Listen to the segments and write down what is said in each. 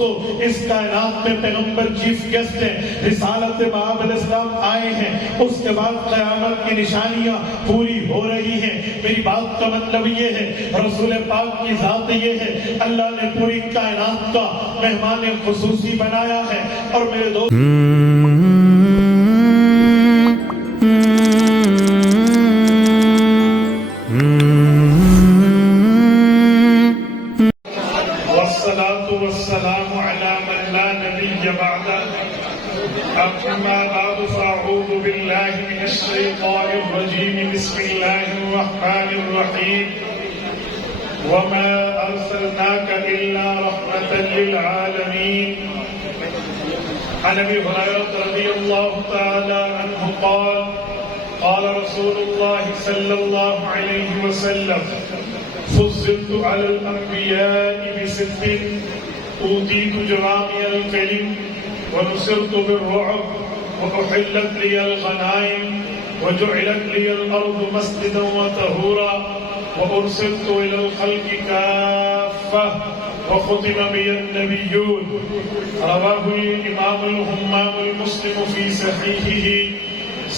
دوستو اس کائنات میں پیغمبر چیف گیسٹ ہیں، رسالت مآب علیہ السلام آئے ہیں، اس کے بعد قیامت کی نشانیاں پوری ہو رہی ہیں۔ میری بات کا مطلب یہ ہے رسول پاک کی ذات یہ ہے اللہ نے پوری کائنات کا مہمان خصوصی بنایا ہے۔ اور میرے دوست والسلام على من لا نبي بعده، أما بعد فأعوذ بالله من الشيطان الرجيم، بسم الله الرحمن الرحيم، وما أرسلناك إلا رحمة للعالمين۔ عن أبي هريرة رضي الله تعالى عنه قال قال رسول الله صلى الله عليه وسلم فضلت على الأنبياء بست، أوتيت جوامع الكلم ونصرت بالرعب وأحلت لي الغنائم وجعلت لي الأرض مسجدا وطهورا وأرسلت إلى الخلق كافة وختم بي النبيون۔ رواه الإمام الهمام المسلم في صحيحه۔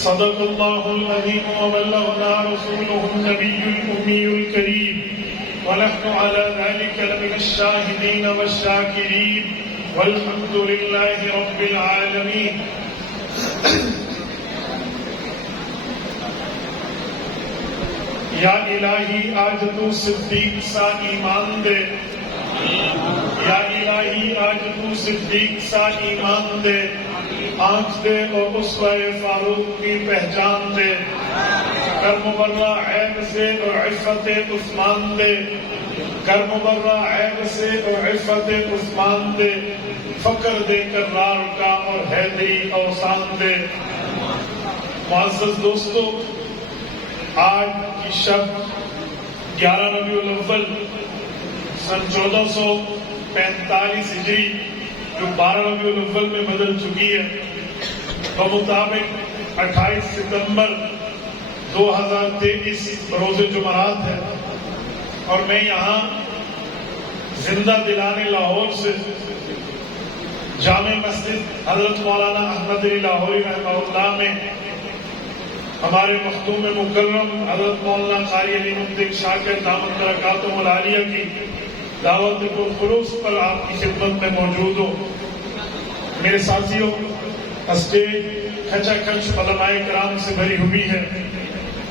صدق الله العظيم وبلغنا رسوله النبي الأمي الكريم، ونحن على ذلك لمن الشاهدين والشاكرين، والحمد لله رب العالمين۔ یا الہی آج تو صدیق سا ایمان دے، یا الہی آج تو صدیق سا ایمان دے، آنکھ دے اور اسوہ فاروق کی پہچان دے، کر مبرہ عیب سے اور عفت عثمان دے، کر مبرہ عیب سے اور عفت عثمان دے، فقر دے کرار کا اور حیدری اوسان دے۔ معزز دوستو، آج کی شب 11 ربیع الاول سن 1445 ہجری جو 12 ربیع الاول میں بدل چکی ہے، بمطابق 28 ستمبر 2023 روز جمعرات ہے، اور میں یہاں زندہ دلانے لاہور سے جامع مسجد حضرت مولانا احمد علی لاہوری رحمہ اللہ میں ہمارے مخدوم مکرم حضرت مولانا قاری علی ممتاز شاکر دامت برکاتہ العالیہ کی دعوت پرخلوص پر آپ کی خدمت میں موجود ہوں۔ میرے ساتھیوں، اسٹیج کھچا کھچ علماء کرام سے بھری ہوئی ہے۔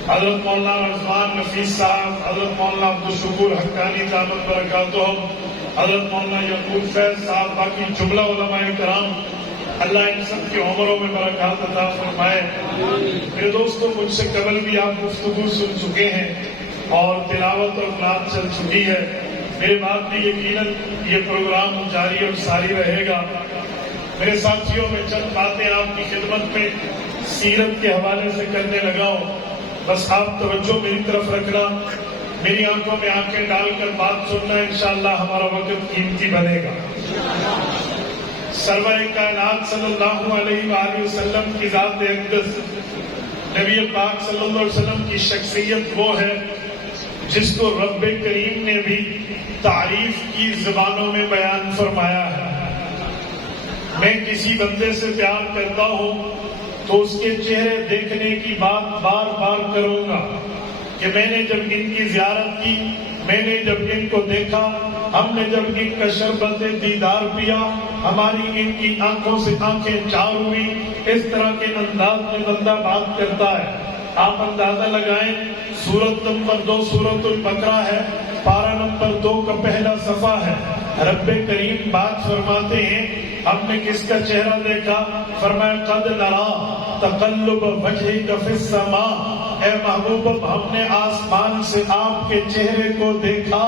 حضرت مولانا رضوان نفیس صاحب، حضرت مولانا عبدالشکور حقانی دامت برکاتہ، حضرت مولانا یعقوب فیض صاحب، باقی جملہ علماء کرام، اللہ ان سب کی عمروں میں برکات عطا فرمائے۔ میرے دوستوں، مجھ سے قبل بھی آپ گفتگو سن چکے ہیں اور تلاوت اور نعت چل چکی ہے، میرے بعد بھی یقیناً یہ پروگرام جاری اور ساری رہے گا۔ میرے ساتھیوں، میں چند باتیں آپ کی خدمت میں سیرت کے حوالے سے کرنے لگا ہوں، بس آپ توجہ میری طرف رکھنا، میری آنکھوں میں آنکھیں ڈال کر بات سننا، انشاءاللہ ہمارا وقت قیمتی بنے گا۔ سرور کائنات صلی اللہ علیہ وآلہ وسلم کی ذات اقدس، نبی پاک صلی اللہ علیہ وسلم کی شخصیت وہ ہے جس کو رب کریم نے بھی تعریف کی زبانوں میں بیان فرمایا ہے۔ میں کسی بندے سے پیار کرتا ہوں تو اس کے چہرے دیکھنے کی بات بار بار کروں گا کہ میں نے جب ان کی زیارت کی، میں نے جب ان کو دیکھا، ہم نے جب ان کا شربت دیدار پیا، ہماری ان کی آنکھوں سے آنکھیں چار ہوئی، اس طرح کے انداز میں بندہ بات کرتا ہے۔ آپ اندازہ لگائیں، سورت نمبر 2 سورت البقرہ ہے، پارہ نمبر 2 کا پہلا صفحہ ہے۔ رب کریم بات فرماتے ہیں، ہم نے کس کا چہرہ دیکھا؟ فرمایا قد نرا تقلب وجہک فی السماء، اے محبوب ہم نے آسمان سے آپ کے چہرے کو دیکھا۔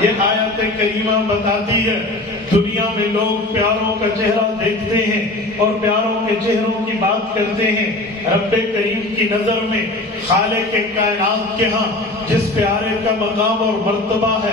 یہ آیت کریمہ بتاتی ہے دنیا میں لوگ پیاروں کا چہرہ دیکھتے ہیں اور پیاروں کے چہروں کی بات کرتے ہیں، رب کریم کی نظر میں خالق کائنات کے ہاں جس پیارے کا مقام اور مرتبہ ہے،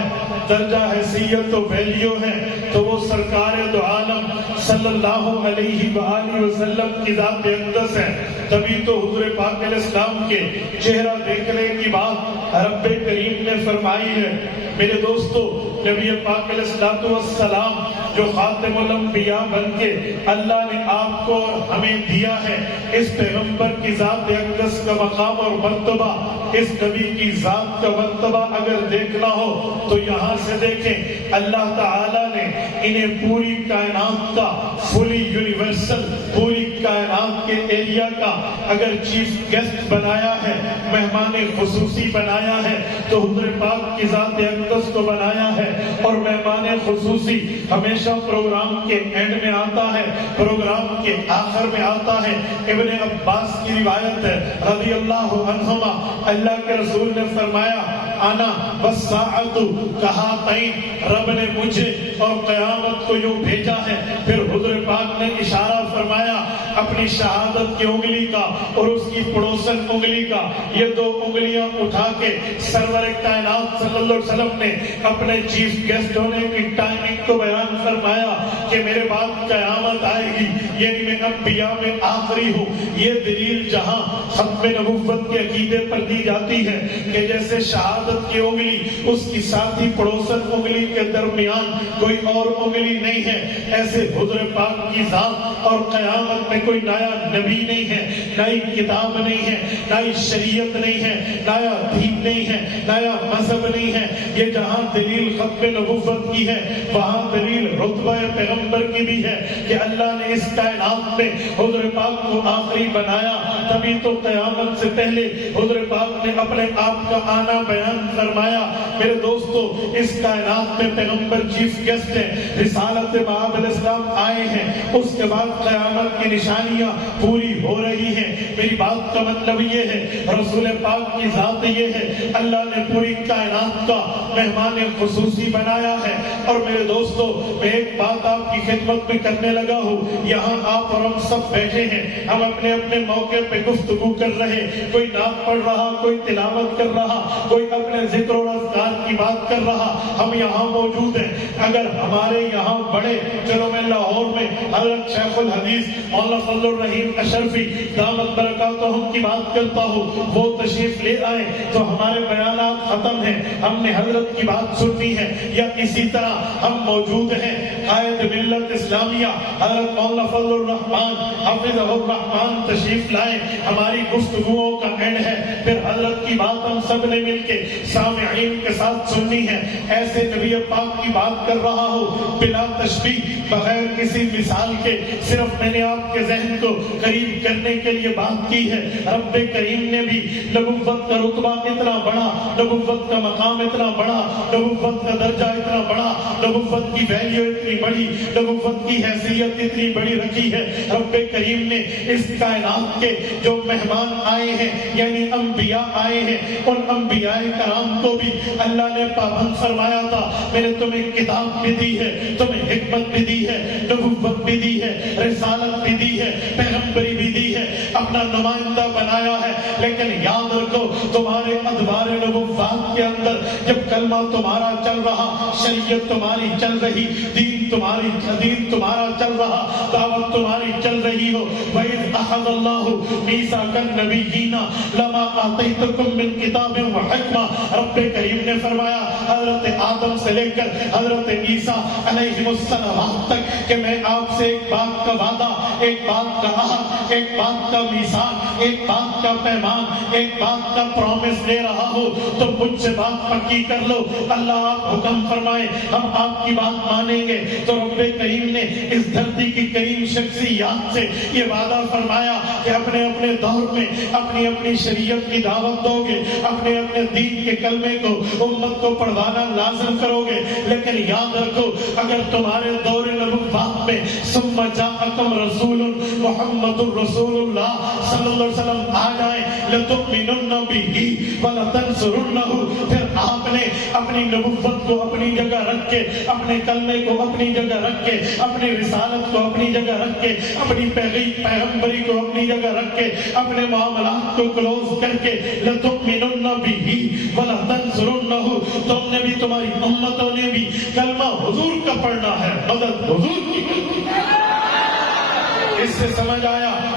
درجہ حیثیت و ویلیو ہے، تو وہ سرکار دو عالم صلی اللہ علیہ وآلہ وسلم کی ذات اقدس ہے۔ تبھی تو حضور پاک علیہ السلام کے چہرہ دیکھنے کی بات رب کریم نے فرمائی ہے۔ میرے دوستو، نبی پاک علیہ السلام جو خاتم الانبیاء بن کے اللہ نے آپ کو ہمیں دیا ہے، اس پیغمبر کی ذات اقدس کا مقام اور مرتبہ، اس نبی کی ذات کا مرتبہ اگر دیکھنا ہو تو یہاں سے دیکھیں، اللہ تعالیٰ نے انہیں پوری کائنات کا فلی یونیورسل، پوری کائنات کے ایریا کا اگر چیف گیسٹ بنایا ہے، مہمان خصوصی بنایا ہے، تو حضور پاک کی ذات اقدس کو بنایا ہے۔ اور مہمان خصوصی ہمیشہ پروگرام کے اینڈ میں آتا ہے، پروگرام کے آخر میں آتا ہے۔ ابن عباس کی روایت ہے رضی اللہ عنہما، اللہ کے رسول نے فرمایا انا والساعۃ کہاتین، رب نے مجھے اور قیامت کو یوں بھیجا ہے۔ پھر حضور پاک نے اشارہ فرمایا اپنی شہادت کی انگلی کا اور اس کی پڑوسن انگلی کا، یہ دو انگلیاں اٹھا کے سرور کائنات صلی اللہ علیہ وسلم نے اپنے چیف گیسٹ ہونے کی ٹائمنگ کو بیان فرمایا کہ میرے بعد قیامت آئے گی، یعنی میں انبیاء میں آخری ہوں۔ یہ دلیل جہاں ختم نبوت کے عقیدے پر دی جاتی ہے کہ جیسے شہادت کی انگلی اس کی ساتھی پڑوسن انگلی کے درمیان کوئی اور انگلی نہیں ہے، ایسے حضور پاک کی ذات اور قیامت میں کوئی نیا نبی نہیں ہے، نئی کتاب نہیں ہے، نئی شریعت نہیں ہے، نیا دین نہیں ہے، نیا مذہب نہیں ہے۔ یہ جہاں دلیل ختم نبوت کی ہے وہاں دلیل رتبہ پیغمبر کی بھی ہے کہ اللہ نے اس کائنات میں حضور پاک کو آخری بنایا، تبھی تو قیامت سے پہلے حضور پاک نے اپنے آپ کا آنا بیان فرمایا۔ میرے دوستو، اس کائنات میں پیغمبر چیف گیسٹ ہیں، رسالت مآب علیہ السلام آئے ہیں، اس کے بعد قیامت کی نشانیاں پوری ہو رہی ہیں۔ میری بات کا مطلب یہ ہے، رسول پاک کی ذات یہ ہے، اللہ نے پوری کائنات کا مہمان خصوصی بنایا ہے۔ اور میرے دوستو، میں ایک بات آپ کی خدمت میں کرنے لگا ہوں، یہاں آپ اور ہم سب بیٹھے ہیں، ہم اپنے اپنے موقع پہ گفتگو کر رہے، کوئی نعت پڑھ رہا، کوئی تلاوت کر رہا، کوئی اپنے ذکر و اذکار کی بات کر رہا، ہم یہاں موجود ہیں۔ اگر ہمارے یہاں بڑے، چلو میں لاہور میں حضرت شیخ الحدیث مولانا فضل الرحیم اشرفی دامت برکاتہم کی بات کرتا ہوں، وہ تشریف لے آئے تو ہمارے بیانات ختم ہیں، ہم نے حضرت کی بات سننی ہے۔ یا اسی طرح ہم موجود ہیں، قائد ملت اسلامیہ حضرت مولانا فضل الرحمان حفظہ الرحمان تشریف لائے، ہماری گفتگوؤں کا اینڈ ہے، پھر حضرت کی بات ہم سب نے مل کے سامعین کے ساتھ سننی ہے۔ ایسے نبی پاک کی بات کر رہا ہوں بلا تشبیہ، بغیر کسی مثال کے، صرف میں نے آپ کے ذہن کو قریب کرنے کے لیے بات کی ہے۔ رب کریم نے بھی نبوت کا رتبہ اتنا بڑا، نبوت کا مقام اتنا بڑا، نبوت کا درجہ اتنا بڑا، نبوت کی ویلیو اتنی بڑی، نبوت کی حیثیت اتنی بڑی رکھی ہے۔ رب کریم نے اس کائنات کے جو مہمان آئے ہیں، یعنی انبیاء آئے ہیں، ان انبیاء کرام کو بھی اللہ نے پابند فرمایا تھا، میں نے تمہیں کتاب بھی دی ہے، تمہیں حکمت بھی دی ہے، نبوت بھی دی ہے، رسالت بھی دی ہے، پیغمبری بھی دی ہے، اپنا نمائندہ بنایا ہے۔ لیکن یاد رکھو، تمہارے ادوار نبوت کے اندر جب کلمہ تمہارا چل رہا، شریعت تمہاری چل رہی، دین تمہارا چل رہا، دعوت تمہاری چل رہی ہو، وَإِذْ أَخَذَ اللَّهُ مِيثَاقَ النَّبِيِّينَ لَمَا آتَيْتُكُم مِّن كِتَابٍ وَحِكْمَةٍ، رب کریم نے فرمایا حضرت آدم سے لے کر حضرت عیسیٰ علیہ السلام تک کہ میں آپ سے ایک بات کا وعدہ، ایک بات کا عہد، ایک بات کا میثاق، ایک بات کا پیمان، ایک بات کا پرومس لے رہا ہوں، تو مجھ سے بات پکی کر لو۔ اللہ آپ حکم فرمائے، ہم آپ کی بات مانیں گے۔ تو رب کریم نے اس دھرتی کی کریم شخصیات سے یہ وعدہ فرمایا کہ اپنے اپنے دور میں اپنی اپنی شریعت کی دعوت دو گے، اپنے اپنے دین کے کلمے کو امت کو پڑھوانا لازم کرو گے۔ لیکن یاد رکھو، اگر تمہارے دور نبوت میں ثم جاءکم رسول محمد الرسول اللہ صلی اللہ علیہ وسلم آ جائیں، لتؤمنن بہ ولتنصرنہ، پھر آپ نے اپنی نبوت کو اپنی جگہ رکھ کے، اپنے کلمے کو اپنی جگہ رکھ کے، اپنی رسالت کو اپنی جگہ رکھ کے، اپنی پیغمبری کو اپنی جگہ رکھ کے، اپنے معاملات کو کلوز کر کے، لتؤمنن بہ ولتنصرنہ، تم نے بھی، تمہاری امتوں نے بھی کلمہ حضور کا پڑھنا ہے، مدد حضور کی۔ اس سے سمجھ آیا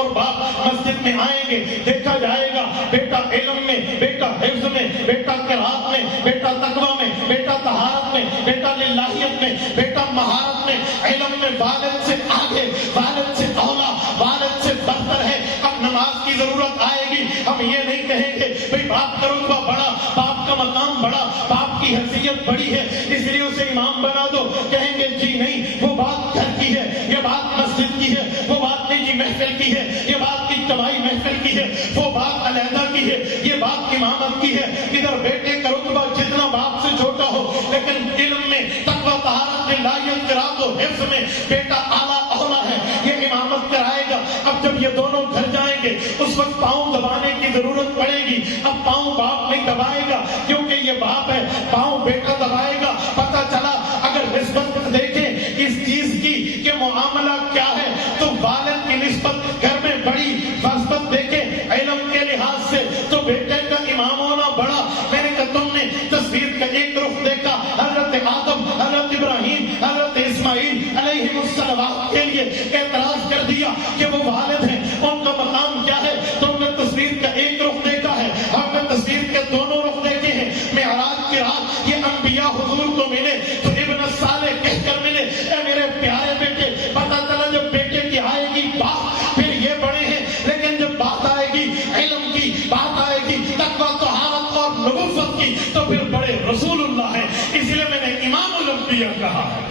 اور باپ مسجد میں آئیں گے، دیکھا جائے گا بیٹا علم میں، بیٹا حفظ میں، بیٹا قرات میں، بیٹا تقوی میں، بیٹا طہارت میں، بیٹا للہیت میں، بیٹا مہارت میں، علم میں والد سے آگے، والد سے اولا، والد سے برتر ہے۔ اب نماز کی ضرورت آئے گی، ہم یہ نہیں کہیں گے بھئی باپ کا رتبہ بڑا، باپ کا مقام بڑا، باپ کی حیثیت بڑی ہے اس لیے اسے امام بنا دو، کہیں گے جی نہیں، وہ بات گھر کی ہے، یہ بات مسجد کی ہے، وہ بات نجی محفل کی ہے، یہ بات اجتماعی محفل کی ہے، وہ بات علیحدہ کی ہے، یہ بات امامت کی ہے۔ ادھر بیٹے کا رتبہ جتنا باپ سے چھوٹا ہو لیکن علم میں، تقوی، طہارت، للہیت، قرات و حفظ میں بیٹا اعلیٰ اولا ہے، یہ امامت کرائے گا۔ اب جب یہ دونوں گھر جائیں گے اس وقت پاؤں دبانے کی ضرورت پڑے گی۔ اب پاؤں باپ نہیں دبائے گا کیونکہ یہ باپ ہے، پاؤں بیٹا دبائے گا۔ پتہ چلا اگر نسبت دیکھیں اس چیز کی کہ معاملہ کیا ہے تو والد کی نسبت گھر میں بڑی، نسبت دیکھیں علم کے لحاظ سے تو بیٹے کا امام ہونا بڑا۔ میں نے کہا تم نے تصویر کا ایک رخ دیکھا، حضرت آدم، حضرت ابراہیم، حضرت اسماعیل علیہ السلام کے لیے اعتراض کر دیا کہ وہ والد ہیں، ان کا مقام کیا ہے؟ تم نے تصویر کا ایک رخ دیکھا ہے، ہم نے تصویر کے دونوں رخ دیکھے ہیں۔ معراج کی رات یہ انبیاء حضور کو ملے تو ابن صالح کہہ کر ملے، اے میرے پیارے بیٹے، پتہ چلا جب بیٹے کی آئے گی بات پھر یہ بڑے ہیں، لیکن جب بات آئے گی علم کی، بات آئے گی تقوی، طہارت اور نبوت کی تو پھر بڑے رسول اللہ ہیں۔ اس لیے میں نے امام الانبیاء کہا ہے۔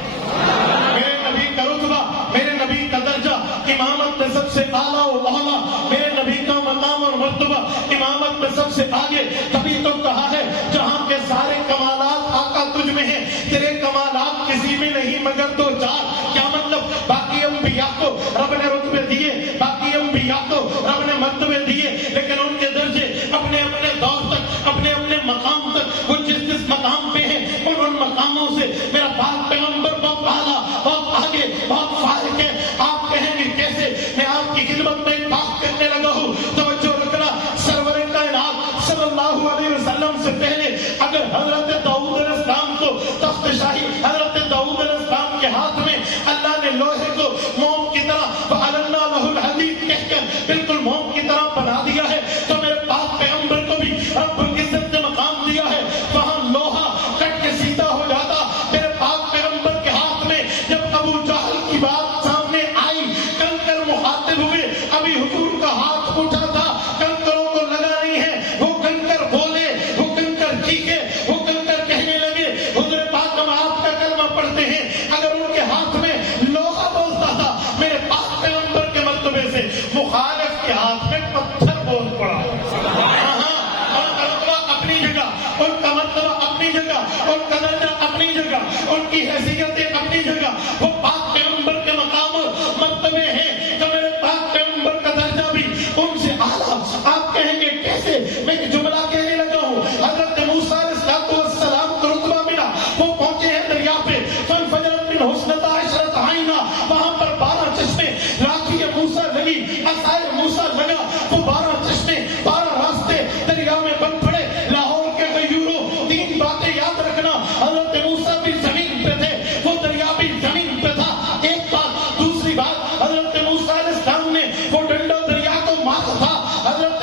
میرے نبی کا رتبہ، میرے نبی کا درجہ امامت میں سب سے اعلیٰ و اولا، میرے نبی کا مقام اور مرتبہ امامت میں سب سے آگے۔ تبھی تو کہا ہے جہاں کے سارے کمالات آقا تجھ میں ہیں، تیرے کمالات کسی میں نہیں مگر دو چار۔ کیا مطلب؟ باقی انبیاء کو رب نے رتبے دیے، باقی انبیاء کو رب نے مرتبے دیے، لیکن ان کے درجے اپنے اپنے دور تک، اپنے اپنے مقام تک، وہ جس جس مقام پہ ہیں ان مقاموں سے میرا پاک پیغمبر بہت اعلیٰ، بہت آگے، بہت فارغ ہے۔ آپ کہیں گے کیسے؟ میں آپ کی خدمت میں بات کرنے لگا ہوں، توجہ رکھنا۔ سرور کائنات صلی اللہ علیہ وسلم سے پہلے اگر حضرت داؤد علیہ السلام کو تخت شاہی، حضرت داؤد علیہ السلام کے ہاتھ میں اللہ نے لوہے کو موم کی طرح فَعَلَنَّا لَهُ الْحَدِيدَ کہہ کر بالکل موم کی طرح بنا دیا ہے، تو میرے پاک پیغمبر کو بھی رب العزت نے مقام دیا ہے، وہاں لوہا کٹ کے سیدھا ہو جاتا۔ میرے پاک پیغمبر کے ہاتھ میں جب ابو جہل کی بات سامنے آئی، کنکر مخاطب ہوئے، ابھی حضور کا ہاتھ اٹھا تھا، کنکروں کو لگا نہیں ہے، وہ کنکر بولے، وہ کنکر چیخے، وہ کنکر کہنے لگے حضور پاک ہم آپ کا کلمہ پڑھتے ہیں۔ اگر ان کے ہاتھ میں لوہا بولتا تھا میرے پاک پیغمبر کے مرتبے سے، مخالف کے ہاتھ میں پتھر بول پڑا۔ ان کا رتبہ اپنی جگہ، ان کا مرتبہ اپنی جگہ، ان کا درجہ اپنی جگہ، ان کی حیثیتیں اپنی جگہ، وہ پاک پیغمبر کے مقام اور مرتبے ہیں، تو میرے پاک پیغمبر کا درجہ بھی ان سے اعلیٰ۔ آپ کہیں گے کیسے؟ میں ایک جملہ کہنے لگا ہوں، حضرت موسیٰ علیہ السلام کو رتبہ ملا، وہ پہنچے ہیں دریا پہ، فانفجرت من حسنتا عشرت عینا، وہاں پر 12 چشمے، لاٹھی موسیٰ لگی، عصائے موسیٰ لگا، وہ 12 چشمے، 12 راستے دریا میں بن پڑے۔ لاہور کے غیوروں 3 باتیں یاد رکھنا، حضرت موسیٰ بھی زمین پہ تھے، وہ دریا بھی زمین پہ تھا، ایک بات۔ دوسری بات، حضرت موسیٰ علیہ السلام نے وہ ڈنڈا دریا کو مارا تھا، حضرت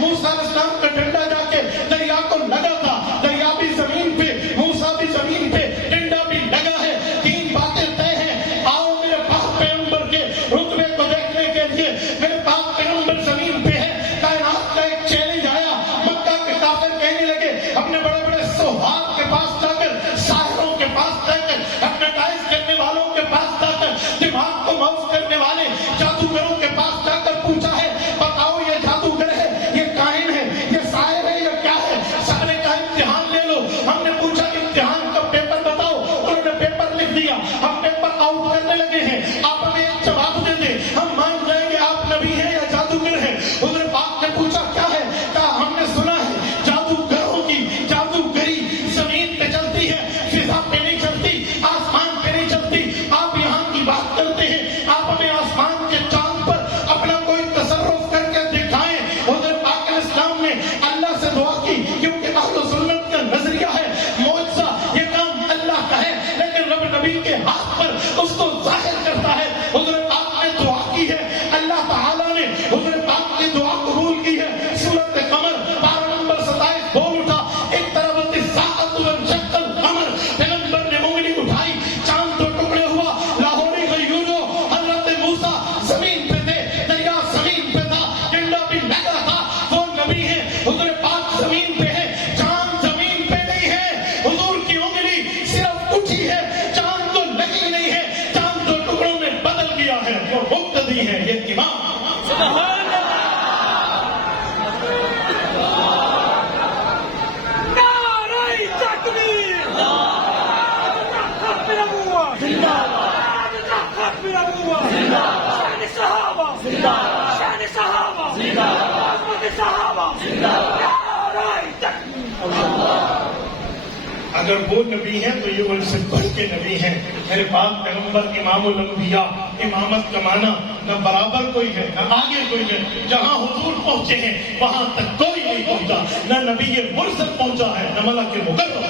موسیٰ علیہ السلام کا ڈنڈا جا کے دریا کو لگا تھا، دریا بھی زمین پہ، موسیٰ بھی زمین پہ، ڈنڈا بھی لگا ہے۔ 3 باتیں طے ہیں۔ آؤ میرے پاک پیغمبر کے رتبے کو دیکھنے کے لیے، میرے پاک پیغمبر زمین پہ ہے۔ کائنات کا ایک چیلنج آیا، مکہ کے کافر کہنے لگے، اپنے بڑے بڑے سوہاگ کے پاس جا کر، ساحروں کے پاس جا کر، ہپنوٹائز کرنے والوں کے پاس جا کر، دماغ کو موف کرنے والے جادوگروں کے پاس جا کر پوچھا ہے بتاؤ یہ جادوگر ہے، یہ کاہن ہے، یہ ساحر ہے، یہ کیا ہے؟ سب نے کہا امتحان لے لو۔ ہم نے پوچھا امتحان کا پیپر بتاؤ، انہوں نے پیپر لکھ دیا، ہم پیپر آؤٹ کرنے لگے ہیں، آپ ہمیں ایک جواب دے دیں، ہم مان جائیں گے آپ نبی ہیں یا جادوگر ہیں۔ حضور پاک نے پوچھا کیا ہے؟ کہا ہم نے سنا ہے جادوگروں کی جادوگری زمین پہ اگر وہ نبی ہیں تو یہ ان سے بڑھ کے نبی ہیں. میرے پاک پیغمبر امام الانبیاء. امامت کا معنی نہ برابر کوئی ہے نہ آگے کوئی ہے. جہاں حضور پہنچے ہیں وہاں تک کوئی نہیں پہنچا. نہ نبی مرسل پہنچا ہے نہ ملک مقرب.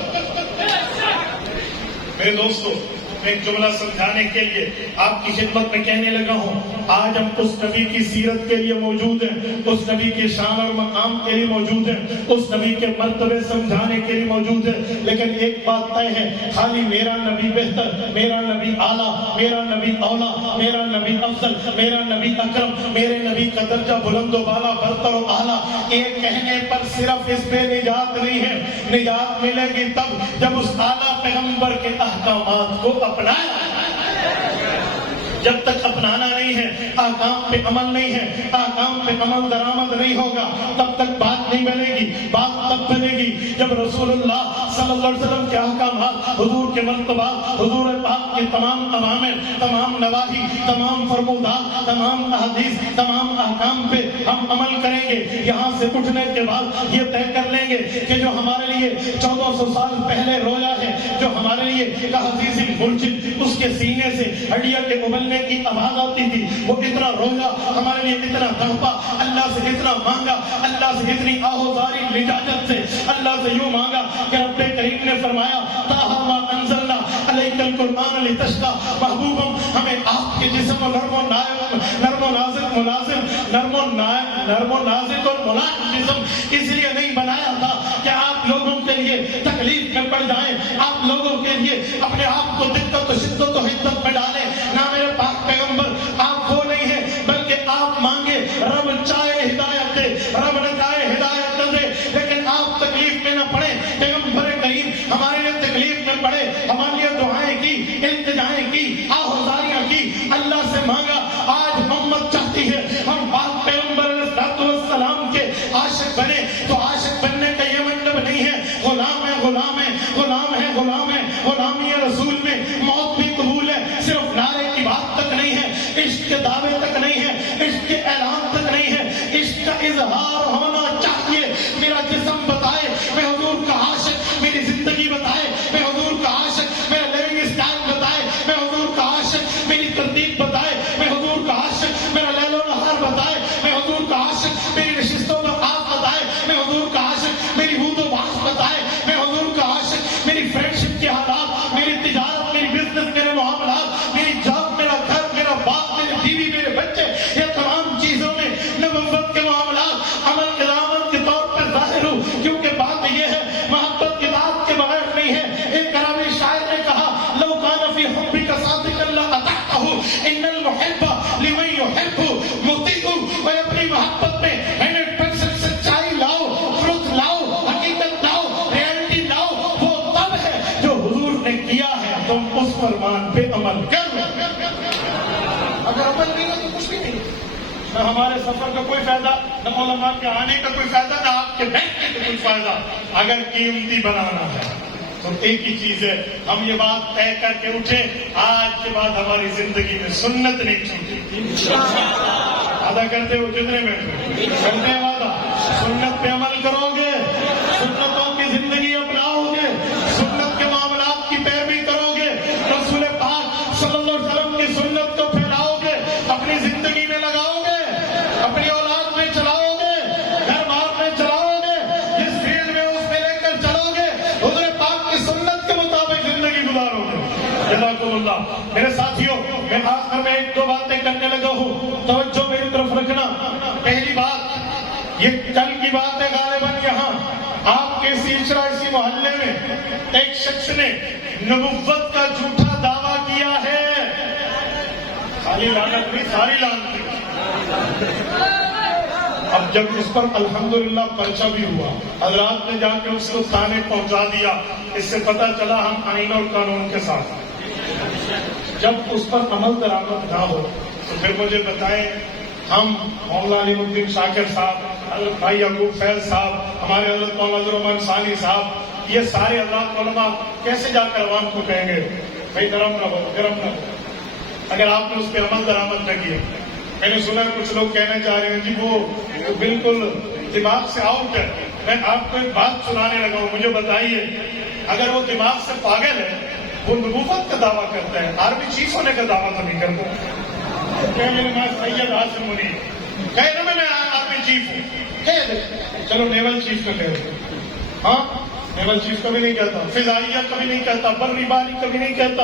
میرے دوستو میں ایک جملہ سمجھانے کے لیے آپ کی خدمت میں کہنے لگا ہوں. آج ہم اس نبی کی سیرت کے لیے موجود ہیں, اس نبی کے شان اور مقام کے لیے موجود ہیں, اس نبی کے مرتبے سمجھانے کے لیے موجود ہیں. لیکن ایک بات طے ہے, خالی میرا نبی بہتر, میرا نبی اعلیٰ, میرا نبی اولا, میرا نبی افضل, میرا نبی اکرم, میرے نبی کا درجہ بلند و بالا برتر و اعلیٰ, یہ کہنے پر صرف اس پہ نجات نہیں ہے. نجات ملے گی تب جب اس اعلیٰ پیغمبر کے احکامات کو اپنایا. جب تک اپنانا نہیں ہے, احکام پہ عمل نہیں ہے, احکام پہ عمل درآمد نہیں ہوگا, تب تک بات نہیں بنے گی. بات تب بنے گی جب رسول اللہ صلی اللہ علیہ وسلم کے احکامات, حضور کے مرتبات, حضور پاک کے تمام اوامر, تمام نواہی, تمام فرمودات, تمام احادیث, تمام احکام پہ ہم عمل کریں گے. یہاں سے اٹھنے کے بعد یہ طے کر لیں گے کہ جو ہمارے لیے 1400 سال پہلے رویا ہے, جو ہمارے لیے کہذیز مرشد, اس کے سینے سے ہڈیاں کے ابلنے کی آواز آتی تھی, وہ اتنا رویا, ہمارے لیے اتنا تڑپا, اللہ سے اتنا مانگا, اللہ سے اتنی آہوزاری لجاجت سے اللہ سے یوں مانگا کہ رب کریم نے فرمایا طٰہٰ مَا أَنزَلْنَا عَلَيْكَ الْقُرْآنَ لِتَشْقَىٰ. محبوبم ہمیں آپ کے جسم نرم و نازک اور ملائم جسم اس لیے نہیں بنایا تھا کہ آپ لوگوں کے لیے تکلیف میں پڑ جائیں, آپ لوگوں کے لیے اپنے آپ کو دقت و شدت و حدت میں ڈالیں. نہ میرے پاک پیغمبر آپ وہ نہیں ہیں, بلکہ آپ مانگے رب چاہے ہدایت دے, رب نہ چاہے ہدایت نہ دے, لیکن آپ تکلیف میں نہ پڑیں. پیغمبر کریم ہمارے لیے تکلیف میں پڑے, ہمارے لیے دعائیں کی, التجائیں کی, آہوزاریاں کی, اللہ سے مانگا. آج امت چاہتی ہے ہم پاک پیغمبر علیہ السلام کے عاشق بنے, تو عاشق بننے کا یہ مطلب نہیں ہے غلام ہے, غلام ہے, غلام ہے, غلام ہے. غلامی رسول میں موت بھی قبول ہے, صرف نعرے کی بات تک نہیں ہے, عشق کے دعوے تک نہیں ہے, عشق کے اعلان تک نہیں ہے, عشق کا اظہار ہونا چاہیے. میرا جسم بتائے میں حضور کا عاشق, میری زندگی بتائے میں حضور کا عاشق, میرا لیونگ اسٹائل بتائے میں حضور کا عاشق, میری ترتیب بتائے میں حضور کا عاشق, میرا لیل و نہار بتائے میں حضور کا عاشق, میری نشستوں کا خاص بتائے میں حضور کا عاشق, میری بود و باس بتائے میں حضور کا عاشق, میری فرینڈشپ کے حالات, میری تجارت, میری بزنس, میرے معاملات, میری جاب, میرا گھر, میرا باپ, میری بیوی, میرے بچے, یہ تمام چیزوں میں نبوت کے معاملات عمل کے دامن کے طور پر ظاہر ہوں. کیونکہ بات یہ ہے محبت کی بات کے بغیر نہیں ہے. ایک عربی شاعر نے کہا لو کان فی حبک صادقا لاطعته ان المحب لمن يحب مطیع. اور اپنی محبت میں 100% سچائی لاؤ, ٹروتھ لاؤ, حقیقت لاؤ, ریئلٹی لاؤ. وہ تب ہے جو حضور نے کیا ہے, تم اس فرمان پہ عمل کرو. اگر عمل نہیں ہو تو کچھ بھی نہیں. نہ ہمارے سفر کا کوئی فائدہ, نہ علماء کے آنے کا کوئی فائدہ, نہ آپ کے بیٹھنے کا کوئی فائدہ. اگر قیمتی بنانا ہے تو ایک ہی چیز ہے, ہم یہ بات طے کر کے اٹھے آج کے بعد ہماری زندگی میں سنت نہیں چھوٹی. وعدہ کرتے ہو کتنے بیٹھے, کرتے ہیں وعدہ, سنت پہ عمل کرو گے, سنتوں کی زندگی اپناؤ گے, سنت کے معاملات کی پیروی کرو گے, رسول پاک صلی اللہ علیہ وسلم کی سنت کو پھیلاؤ گے, اپنی زندگی میں لگاؤ گے, اپنی اولاد میں چلاؤ گے, گھر بار میں چلاؤ گے, جس فیلڈ میں اس میں لے کر چلو گے, حضور پاک کی سنت کے مطابق زندگی گزارو گے. جزاکم اللہ. میرے ساتھیوں, میں آخر میں ایک دو باتیں کرنے لگا ہوں, توجہ میری طرف رکھنا. پہلی بات, یہ کل کی بات ہے غالباً یہاں آپ کے سیچرا اسی محلے میں ایک شخص نے نبوت کا جھوٹا دعویٰ کیا ہے. خالی لعنت نہیں, ساری لعنت. اب جب اس پر الحمدللہ پرچہ بھی ہوا, حضرات نے جا کے اس کو تانے پہنچا دیا, اس سے پتہ چلا ہم آئین اور قانون کے ساتھ. جب اس پر عمل درآمد نہ ہو تو پھر مجھے بتائیں, ہم مولانا علی الدین شاکر صاحب, حضرت بھائی یعقوب فیض صاحب, ہمارے حضرت مولانا عبدالرحمن ثانی صاحب, یہ سارے حضرات علماء کیسے جا کر عوام کو کہیں گے بھائی گرم نہ ہو, گرم نہ ہو, اگر آپ نے اس پہ عمل درآمد نہ کیا. میں نے سنا کچھ لوگ کہنا چاہ رہے ہیں جی وہ بالکل دماغ سے آؤٹ ہے. میں آپ کو ایک بات سنانے لگا ہوں, مجھے بتائیے اگر وہ دماغ سے پاگل ہے وہ نبوت کا دعویٰ کرتا ہے، آرمی چیف ہونے کا دعویٰ تو نہیں کرتا. کہ میرے نام سید عاصم منیر، کہہ رہا میں آرمی چیف ہوں، کہہ دے. چلو نیول چیف کا کہہ دے، ہاں نیول چیف کبھی نہیں کہتا، فضائیہ کبھی نہیں کہتا، بری باری کبھی نہیں کہتا،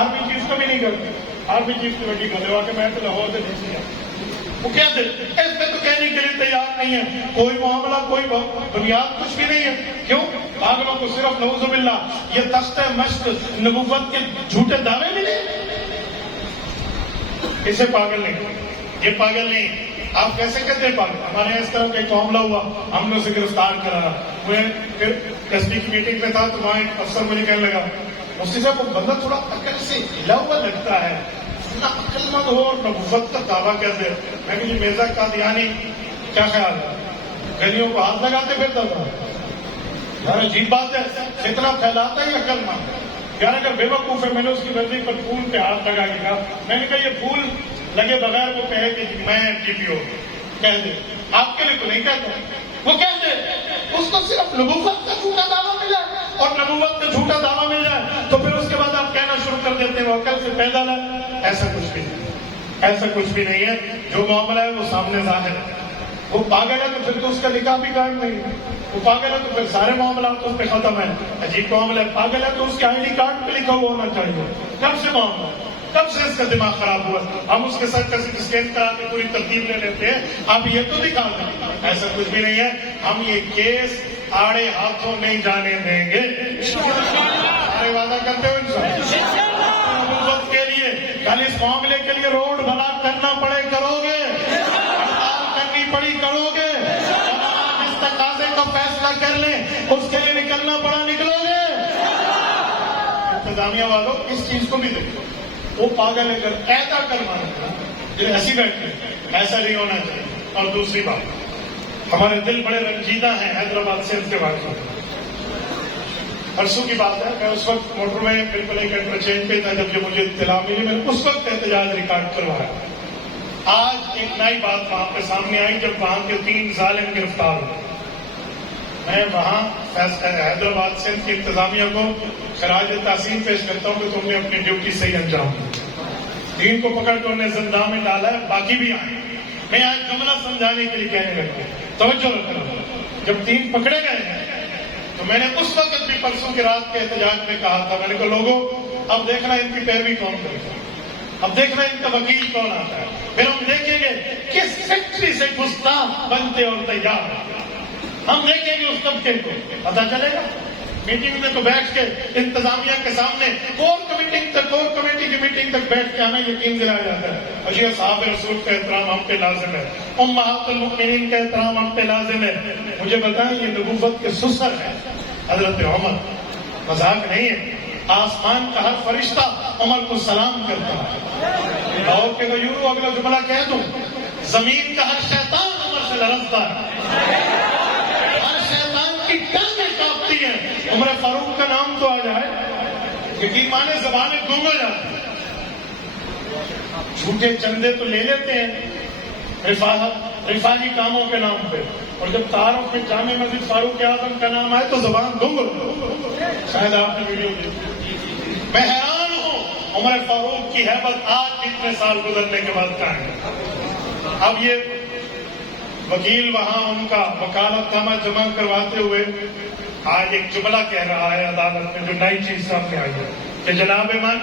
آرمی چیف کبھی نہیں کرتا. آرمی چیف کی بڑی گھر کے میں تو لاہور سے نہیں، وہ کہتے اس میں تو کہنے کے لیے تیار نہیں ہے، کوئی معاملہ کوئی بنیاد کچھ بھی نہیں ہے. کیوں؟ پاگلوں کو صرف نعوذ باللہ یہ تخت مشق نبوت کے جھوٹے دعوے ملے. اسے پاگل نہیں، یہ پاگل نہیں. آپ کیسے کہتے ہیں پاگل؟ ہمارے یہاں اس طرح کا ایک معاملہ ہوا، ہم نے اسے گرفتار کرا. میں پھر ایس پی کی میٹنگ میں تھا تو وہاں ایک افسر مجھے کہنے لگا، مفتی صاحب وہ بندہ تھوڑا عقل سے ہلا ہوا لگتا ہے، اتنا عقل مند ہو اور نبوت کا دعویٰ کیسے؟ میں کہ مرزا قادیانی کیا خیال ہے؟ گلیوں کو ہاتھ لگاتے پھرتا تھا. یار عجیب بات ہے، اتنا پھیلاتا ہی عقل مند. یار اگر بے وقوف ہے، میں نے اس کی مرضی پر پھول پہ ہاتھ لگا کے کہا، میں نے کہا یہ پھول لگے بغیر وہ کہے کہ میں ٹی پی او کہہ دے، آپ کے لیے تو نہیں کہتا. وہ کہتے اس کو صرف نبوت کا جھوٹا دعویٰ مل جائے، اور نبوت کا جھوٹا دعویٰ مل جائے تو پھر اس کے بعد آپ کہنا شروع کر دیتے ہیں وہ عقل سے پیدل ہے. ایسا کچھ بھی نہیں، ایسا کچھ بھی نہیں ہے. جو معاملہ ہے وہ سامنے ظاہر ہے. وہ پاگل ہے تو پھر تو اس کا نکاح بھی قائم نہیں ہے. وہ پاگل ہے تو پھر سارے معاملات اس پہ ختم ہے. عجیب معاملہ ہے، پاگل ہے تو اس کے آئی ڈی کارڈ پہ لکھا ہوا ہونا چاہیے. کب سے معاملہ، کب سے اس کا دماغ خراب ہوا؟ ہم اس کے ساتھ اسکین کرا کے پوری ترتیب لے لیتے ہیں، آپ یہ تو دکھا دیں. ایسا کچھ بھی نہیں ہے. ہم یہ کیس آڑے ہاتھوں نہیں جانے دیں گے. سارے وعدہ کرتے ہو انشاءاللہ. نبوت کے لیے کل اس معاملے کے لیے روڈ بنا کرنا پڑے کرو گے، ہڑتال کرنی پڑی کرو گے، جس تقاضے کا فیصلہ کر لیں اس کے لیے نکلنا پڑا نکلو گے. انتظامیہ والوں اس چیز کو بھی دیکھو، وہ پاگل ہے کر ایسا کروانا ایسی بیٹھے، ایسا نہیں ہونا چاہیے. اور دوسری بات، ہمارے دل بڑے رنجیدہ ہیں حیدرآباد سے ان کے واقعے. پرسوں کی بات ہے، میں اس وقت موٹر میں بالکل ایک انٹرچینج پہ تھا جب یہ مجھے اطلاع ملی. میں نے اس وقت احتجاج ریکارڈ کروایا. آج ایک نئی بات وہاں پہ سامنے آئی جب وہاں کے 3 ظالم گرفتار ہوئے. میں وہاں حیدرآباد سے کی انتظامیہ کو خراج تحسین پیش کرتا ہوں کہ تم نے اپنی ڈیوٹی صحیح انجام دی. 3 کو پکڑ کے انہیں زندان میں ڈالا ہے، باقی بھی آئے. میں آج جملہ سمجھانے کے لیے کہنے لگا، توجہ رکھنا. جب 3 پکڑے گئے ہیں تو میں نے اس وقت بھی پرسوں کی رات کے احتجاج میں کہا تھا، میں نے کہا لوگوں اب دیکھنا ان کی پیروی کون کرے گا، اب دیکھنا ان کا وکیل کون آتا ہے، پھر ہم دیکھیں گے کس فیکٹری سے گستاخ بنتے اور تیار. ہم دیکھیں گے اس طبقے کو پتا چلے گا. میٹنگ میں تو بیٹھ کے انتظامیہ کے سامنے کور کمیٹی کی میٹنگ تک بیٹھ کے ہمیں یقین دلایا جاتا ہے اور یہ صحابہ رسول کا احترام ہم پہ لازم ہے، امہات المؤمنین کا احترام ہم پہ لازم ہے. مجھے بتائیں یہ نبوت کے سسر ہے حضرت عمر، مذاق نہیں ہے. آسمان کا ہر فرشتہ عمر کو سلام کرتا ہے. اور کہ غیورو اگلا جملہ کہہ دوں، زمین کا ہر شیطان عمر سے لرزتا ہے، ہر شیطان کی ٹانگیں کانپتی ہیں. عمر فاروق کا نام تو آ جائے یقین مانے زبانیں گم ہو جاتی ہیں. جھوٹے چندے تو لے لیتے ہیں رفاہی کاموں کے نام پہ، اور جب تعارف میں جامع مسجد فاروق اعظم کا نام آئے تو زبان گم ہو. شاید آپ نے ویڈیو دیکھی. میں حیران ہوں عمر فاروق کی ہیبت آج اتنے سال گزرنے کے بعد قائم ہے. اب یہ وکیل وہاں ان کا وکالت نامہ جمع کرواتے ہوئے آج ایک جملہ کہہ رہا ہے عدالت میں جو نئی چیز سامنے آئی ہے کہ جناب من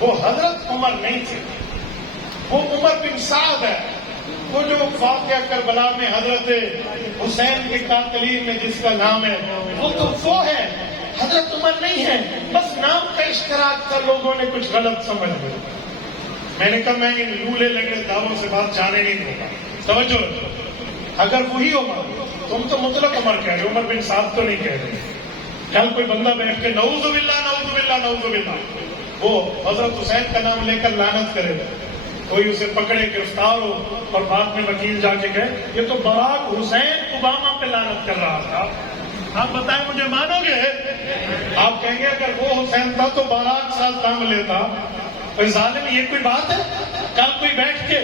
وہ حضرت عمر نہیں تھے، وہ عمر بن سعد ہے. وہ جو واقعہ کربلا میں حضرت حسین کے قاتلین میں جس کا نام ہے وہ تو وہ ہے، حضرت عمر نہیں ہے. بس نام کا اشتراک تھا، لوگوں نے کچھ غلط سمجھ لیا. میں نے کہا میں ان لولے لگے دعووں سے بات جانے نہیں دوں گا. توجہ رکھو، اگر وہی عمر، تم تو مطلق عمر کہہ رہے، عمر بن سعد تو نہیں کہہ رہے. کل کوئی بندہ بیٹھ کے نعوذ باللہ نعوذ باللہ نعوذ باللہ وہ حضرت حسین کا نام لے کر لعنت کرے گا، کوئی اسے پکڑے گرفتار ہو اور بعد میں وکیل جا کے کہے یہ تو براک حسین اوباما پہ لعنت کر رہا تھا. آپ بتائیں مجھے مانو گے؟ آپ کہیں گے اگر وہ حسین تھا تو باراک ساتھ کام لیتا. کوئی ظالم یہ کوئی بات ہے؟ کل کوئی بیٹھ کے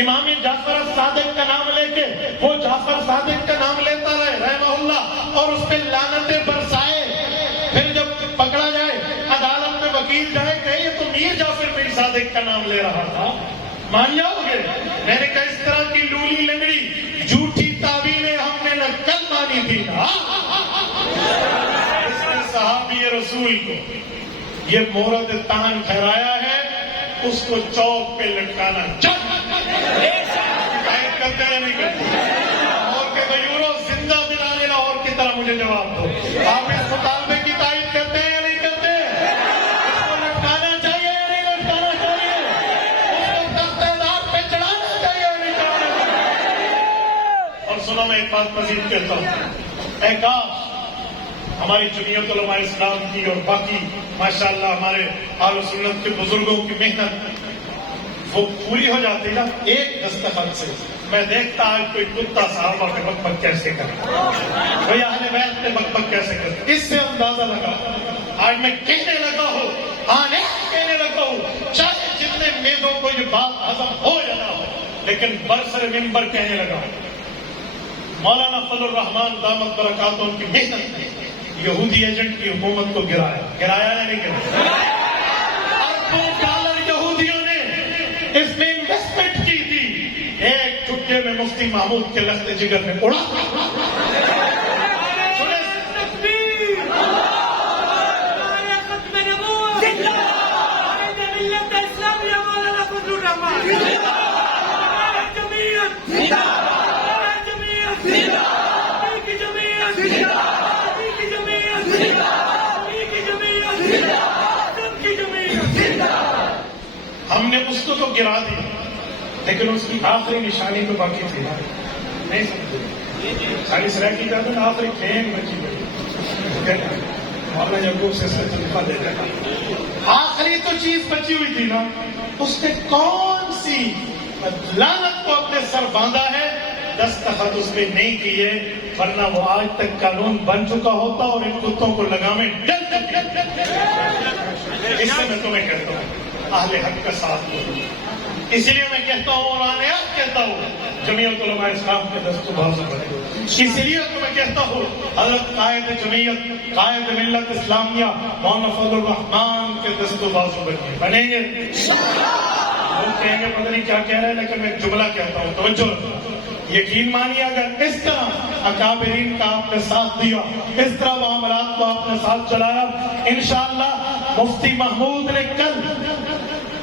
امام جعفر الصادق کا نام لے کے وہ جعفر صادق کا نام لیتا رہے رحمہ اللہ اور اس پہ لعنتیں برسائے، نام لے رہا تھا، مان جاؤ گے؟ میں نے کہا اس طرح کی لولی لنگڑی جھوٹی تعبیریں ہم نے نہ کل مانی تھی نا۔ اس نے صحابی رسول کو یہ مورد تان ٹھہرایا ہے، اس کو چوک پہ لٹکانا چاہیے۔ کرتے ہیں نہیں کرتے؟ لاہور کے غیوروں زندہ دلانے لاہور کی طرح مجھے جواب دو، آپ اس مطالبے کی تائید کرتے ہیں یا نہیں کرتے؟ اس کو لٹکانا چاہیے یا نہیں لٹکانا چاہیے؟ اس کو تختہ دار پہ چڑھانا چاہیے یا نہیں چڑھانا چاہیے؟ اور سنو میں ایک بات مزید کہتا ہوں، اے کاش ہماری جمعیت علماء اسلام کی اور باقی ماشاءاللہ ہمارے اہل سنت کے بزرگوں کی محنت وہ پوری ہو جاتی نا ایک دستخط سے۔ میں دیکھتا آج کوئی کتا صحابہ پہ بک بک کیسے کرتا، کوئی اہل بیت پہ بک بک کیسے کرتا، اس سے اندازہ لگا۔ آج میں کہنے لگا ہوں، کہنے لگا ہوں، چاہے جتنے میدوں کو یہ بات ہضم ہو یا نہ ہو، لیکن برسر ممبر کہنے لگا ہوں۔ مولانا فضل الرحمان دامت برکاتہ ان کی محنت نے یہودی ایجنٹ کی حکومت کو گرایا یا نہیں گرایا؟ اربوں ڈالر یہودیوں نے اس میں انویسٹمنٹ کی تھی، ایک چٹکے میں مفتی محمود کے لخت جگر میں اڑا۔ ہم نے اس کو تو گرا دیا، لیکن اس کی آخری نشانی تو باقی تھی نا، نہیں سمجھے؟ ساری سرائے کی جاتے نا آخری کھین بچی گئی، مولانا یعقوب سے تنخواہ دے دیتا، آخری تو چیز بچی ہوئی تھی نا، اس نے کون سی لعنت کو اپنے سر باندھا ہے؟ دستخط اس میں نہیں کیے، ورنہ وہ آج تک قانون بن چکا ہوتا اور ان کتوں کو لگامیں ڈل چکے۔ اس سے میں تمہیں کہتا ہوں اہل حق کا ساتھ دو، اسی لیے میں کہتا ہوں اور آنے آپ کہتا ہوں جمعیت علماء اسلام کے دست و بازو بنے، اسی لیے تو میں کہتا ہوں حضرت قائد جمعیت قائد ملت اسلامیہ مولانا فضل الرحمان کے دست و بازو بنیں گے۔ لوگ کہیں گے پتہ نہیں کیا کہہ رہے ہیں، لیکن میں ایک جملہ کہتا ہوں، توجہ رکھو، یقین مانیے اگر اس طرح اکابرین کا آپ نے ساتھ دیا، اس طرح معاملات کو آپ نے ساتھ چلایا، انشاءاللہ مفتی محمود نے کل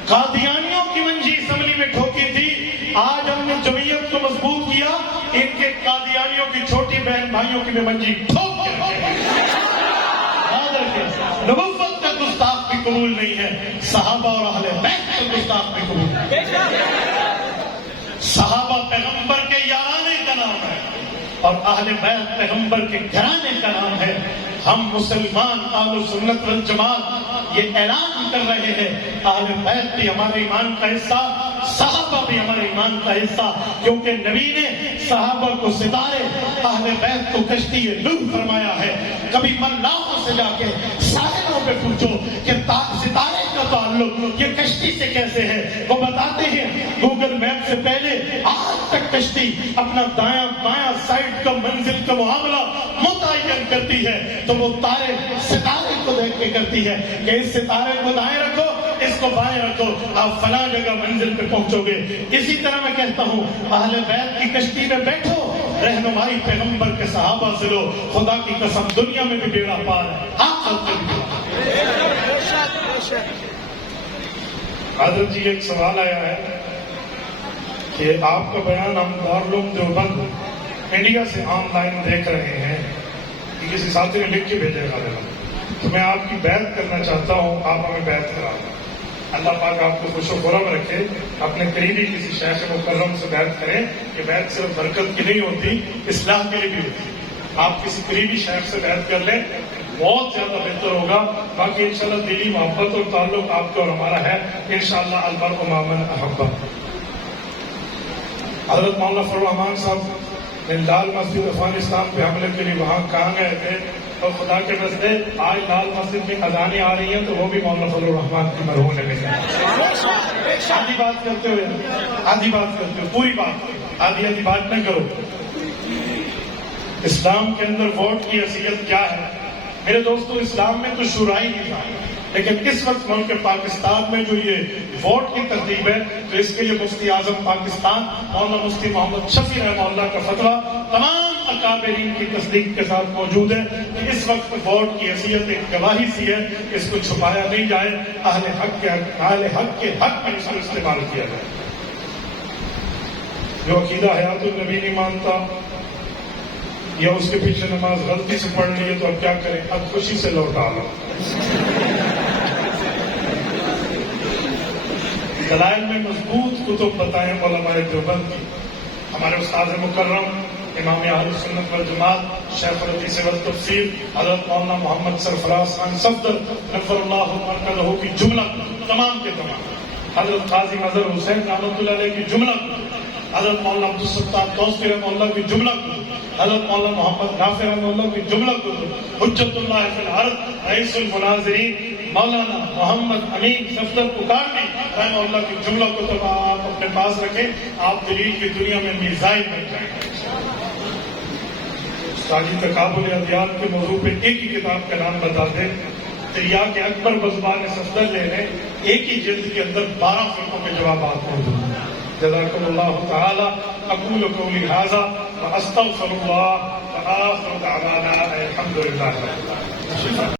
قادیانیوں کی منجی اسمبلی میں ٹھوکی تھی، آج ہم نے جمعیت کو مضبوط کیا، ان کے قادیانیوں کی چھوٹی بہن بھائیوں کی بھی منجی ٹھوک کے نبوت کا گستاخ بھی قبول نہیں ہے، صحابہ اور اہل بیت کا گستاخ بھی قبول نہیں ہے۔ صحابہ پیغمبر کے یارانے کا نام ہے اور اہل بیت پیغمبر کے گھرانے کا نام ہے۔ ہم مسلمان اہل سنت والجماعت یہ اعلان کر رہے ہیں اہل بیت بھی ہمارے ایمان کا حصہ، صحابہ بھی ہمارے ایمان کا حصہ، کیونکہ نبی نے صحابہ کو ستارے، اہل بیت کو کشتی نوح فرمایا ہے۔ کبھی ملاحوں سے جا کے ساحلوں پہ پوچھو کہ ستارے کا تعلق یہ کشتی سے کیسے ہے، وہ بتاتے ہیں گوگل میپ سے پہلے آج تک کشتی اپنا دایاں بایاں سائڈ کا منزل کا معاملہ متعین کرتی ہے، تو وہ تارے ستارے کو دیکھ کے کرتی ہے کہ اس ستارے کو دائیں رکھو، اس کو بائیں رکھو، آپ فلاں جگہ منزل پہ پہنچو گے۔ اسی طرح میں کہتا ہوں اہل بیت کی کشتی میں بیٹھو، رہنمائی پیغمبر کے صحابہ سے لو، خدا کی قسم دنیا میں بھی بیڑا پار ہے، آخرت میں بھی۔ حضرت جی ایک سوال آیا ہے کہ آپ کا بیان ہم دارالعلوم دیوبند انڈیا سے آن لائن دیکھ رہے ہیں، کسی ساتھی نے لکھ کے بھیجے گا، تو میں آپ کی بیعت کرنا چاہتا ہوں، آپ ہمیں بیعت کرا دیں۔ اللہ پاک آپ کو خوش و خرم رکھے، اپنے قریبی کسی شیخ مکرم سے بیعت کریں، کہ بیعت صرف برکت کی نہیں ہوتی، اصلاح کے لیے بھی ہوتی۔ آپ کسی قریبی شیخ سے بیعت کر لیں، بہت زیادہ بہتر ہوگا۔ باقی انشاءاللہ دلی محبت اور تعلق آپ کا اور ہمارا ہے، انشاءاللہ المرء مع من احب۔ حضرت مولانا فضل الرحمان صاحب لال مسجد افغانستان پہ حملے کے لیے وہاں کہاں گئے تھے، اور خدا کے بستے آج لال مسجد میں اذانیں آ رہی ہیں تو وہ بھی مولانا فضل الرحمان کی مرہون ہے۔ آدھی بات کرتے ہوئے پوری بات، آدھی بات نہ کرو۔ اسلام کے اندر ووٹ کی حیثیت کیا ہے؟ میرے دوستو، اسلام میں تو شورائی نظام ہے، لیکن اس وقت ملک پاکستان میں جو یہ ووٹ کی ترتیب ہے تو اس کے لیے مفتی اعظم پاکستان مولانا مفتی محمد شفیع رحمہ اللہ کا فتویٰ تمام اکابرین کی تصدیق کے ساتھ موجود ہے کہ اس وقت ووٹ کی حیثیت ایک گواہی سی ہے، اس کو چھپایا نہیں جائے، اہل حق کے حق میں اس کو استعمال کیا جائے۔ جو عقیدہ حیات النبی نہیں مانتا یا اس کے پیچھے نماز غلطی سے پڑھ لی ہے تو اب کیا کریں؟ اب خوشی سے لوٹا لو۔ دلائل میں مضبوط کتب بتائیں علماء دیوبند کی، ہمارے استاد مکرم امام اہل سنت والجماعت شیخ الحدیث والتفسیر حضرت مولانا محمد سرفراز خان صفدر نفر اللہ مرکزہ کی جملہ تمام کے تمام، حضرت قاضی اظہر حسین رحمۃ اللہ علیہ کی جملہ، حضرت مولانا عبدالستار توسطی رحمہ اللہ کی جملہ، حضرت مولانا محمد نافع رحمہ اللہ کی جملہ، حجت اللہ فی الارض رئیس المناظرین مولانا محمد امین صفدر پکارنی رحمہ اللہ کی جملہ کو تو آپ اپنے پاس رکھیں، آپ دلیل کی دنیا میں میزائن بن جائیں گے۔ ساجی تقابل ادیات کے موضوع پہ ایک ہی کتاب کا نام بتا دیں، تریاق اکبر بزبان صفدر لے لیں، ایک ہی جلد کے اندر 12 فرقوں کے جوابات موجود ہیں۔ جزاکم اللہ تعالی، اقول قولی ھذا واستغفر اللہ وآخر دعوانا الحمد للہ رب العالمین۔